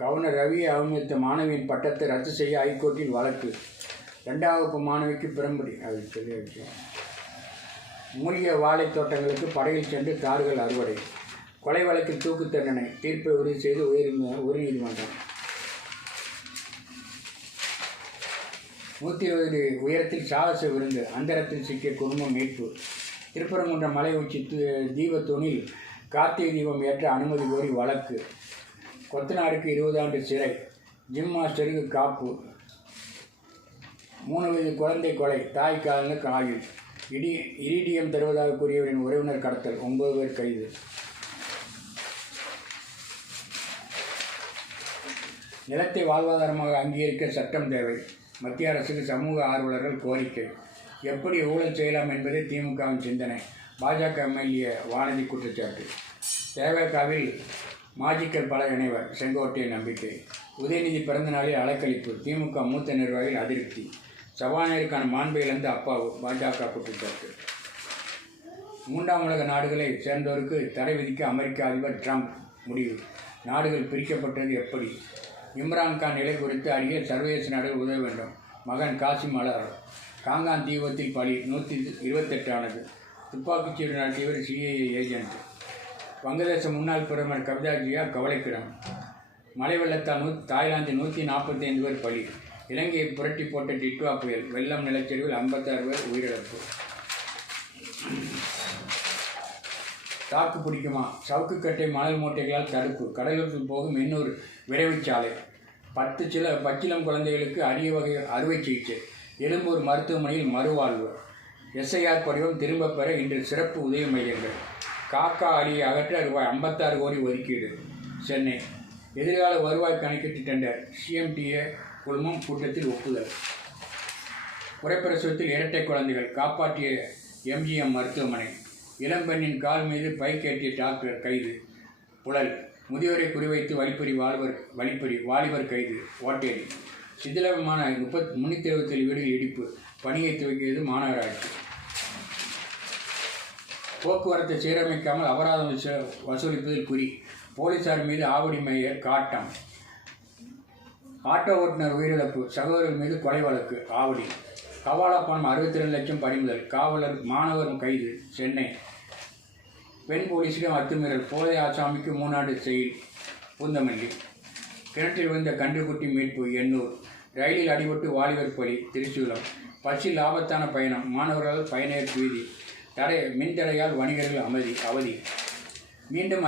Governor ரவியை அவமதித்த மாணவியின் பட்டத்தை ரத்து செய்ய ஹைகோர்ட்டில் வழக்கு. 2ஆம் வகுப்பு மாணவிக்கு பிரம்படி. அது பெரிய விஷயம். மூலிகை வாழை தோட்டங்களுக்கு படையில் சென்று தார்கள் அறுவடை. கொலை வழக்கில் தூக்கு தண்டனை. தீர்ப்பை உறுதி செய்து உயர்நீதிமன்றம். 120 உயரத்தில் சாகச விருந்து. அந்தரத்தில் சிக்கிய குடும்பம் மீட்பு. திருப்பரங்குன்றம் மலை உச்சி தீபத்தூணில் கார்த்திகை தீபம் ஏற்ற அனுமதி கோரி வழக்கு. கொத்தனாருக்கு 20 ஆண்டு சிறை. ஜிம் மாஸ்டருக்கு காப்பு. 3 வயது குழந்தை கொலை. தாய் காலங்களுக்கு ஆயுள். இரிடியம் தருவதாக கூறியவரின் உறவினர் கடத்தல். 9 பேர் கைது. நிலத்தை வாழ்வாதாரமாக அங்கீகரிக்க சட்டம் தேவை. மத்திய அரசுக்கு சமூக ஆர்வலர்கள் கோரிக்கை. எப்படி ஊழல் செய்யலாம் என்பதே திமுகவின் சிந்தனை. பாஜக எம்எல்ஏ வானதி குற்றச்சாட்டு. தேவகாவில் மாஜிக்கல் பல இணைவர். செங்கோட்டையன் நம்பிக்கை. உதயநிதி பிறந்த நாளில் அலக்களிப்பு. திமுக மூத்த நிர்வாகிகள் அதிருப்தி. சபாநாயகருக்கான மாண்பை இழந்த அப்பாவு. பாஜக குற்றச்சாட்டு. 3ஆம் உலக நாடுகளை சேர்ந்தோருக்கு தடை விதிக்க அமெரிக்க அதிபர் ட்ரம்ப் முடிவு. நாடுகள் பிரிக்கப்பட்டது எப்படி? இம்ரான்கான் நிலை குறித்து அறிய சர்வதேச நாடுகள் உதவ வேண்டும். மகன் காசிம் அலர். காங்கான் தீபத்தில் பலி. 128 ஆனது. துப்பாக்கிச்சூடு நடத்தியவர் சிஐஏ ஏஜென்ட். வங்கதேச முன்னாள் பிரதமர் கவிதா ஜியா கவலைக்கிடம். மழை வெள்ளத்தால் தாய்லாந்தில் 145 பேர் பலி. இலங்கையை புரட்டி போட்ட டிட்வா புயல். வெள்ளம் நிலச்சரிவில் 56 பேர் உயிரிழப்பு. தாக்கு பிடிக்குமா? சவுக்குக்கட்டை மணல் மூட்டைகளால் தடுப்பு. கடலூரில் போகும் இன்னொரு விரைவுச்சாலை. 10 பச்சிளம் குழந்தைகளுக்கு அரிய வகை அறுவை சிகிச்சை. எழும்பூர் மருத்துவமனையில் மறுவாழ்வு. எஸ்ஐஆர் படிவம் திரும்பப் பெற இன்று சிறப்பு உதவி மையங்கள். காக்கா அலியை அகற்ற ரூபாய் 56 கோடி ஒதுக்கீடு. சென்னை. எதிர்கால வருவாய் கணக்கீட்டு டெண்டர். சிஎம்டிஏ குழுமம் கூட்டத்தில் ஒப்புதல். உரைப்பிரசவத்தில் இரட்டை குழந்தைகள் காப்பாற்றிய எம்ஜிஎம் மருத்துவமனை. இளம்பெண்ணின் கால் மீது பைக் ஏற்றிய டாக்டர் கைது. புழல். முதியோரை குறிவைத்து வாலிபர் கைது. ஓட்டேரி. சிதிலமான 377 வீடுகள் இடிப்பு. பணியை துவக்கியது மாநகராட்சி. போக்குவரத்தை சீரமைக்காமல் அபராதம் வசூலிப்பதில் குறி. போலீசார் மீது ஆவடி மேயர் காட்டம். ஆட்டோ ஓட்டுநர் உயிரிழப்பு. சகோதரர் மீது கொலை வழக்கு. ஆவடி. கவாலா பணம் 62 லட்சம் பறிமுதல். காவலர் மாணவர் கைது. சென்னை. பெண் போலீசிடம் அத்துமீறல். போதை ஆசாமிக்கு 3 ஆண்டு செயல். பூந்தமல்லி. கிணற்றில் விழுந்த கன்றுக்குட்டி மீட்பு. எண்ணூர். ரயிலில் அடிபட்டு வாலிபர் பலி. திருச்சூலம். பஸ்ஸில் ஆபத்தான பயணம். மாணவர்கள் பயணியர் பீதி. மின்தடையால் வணிகர்கள் அவதி. மீண்டும்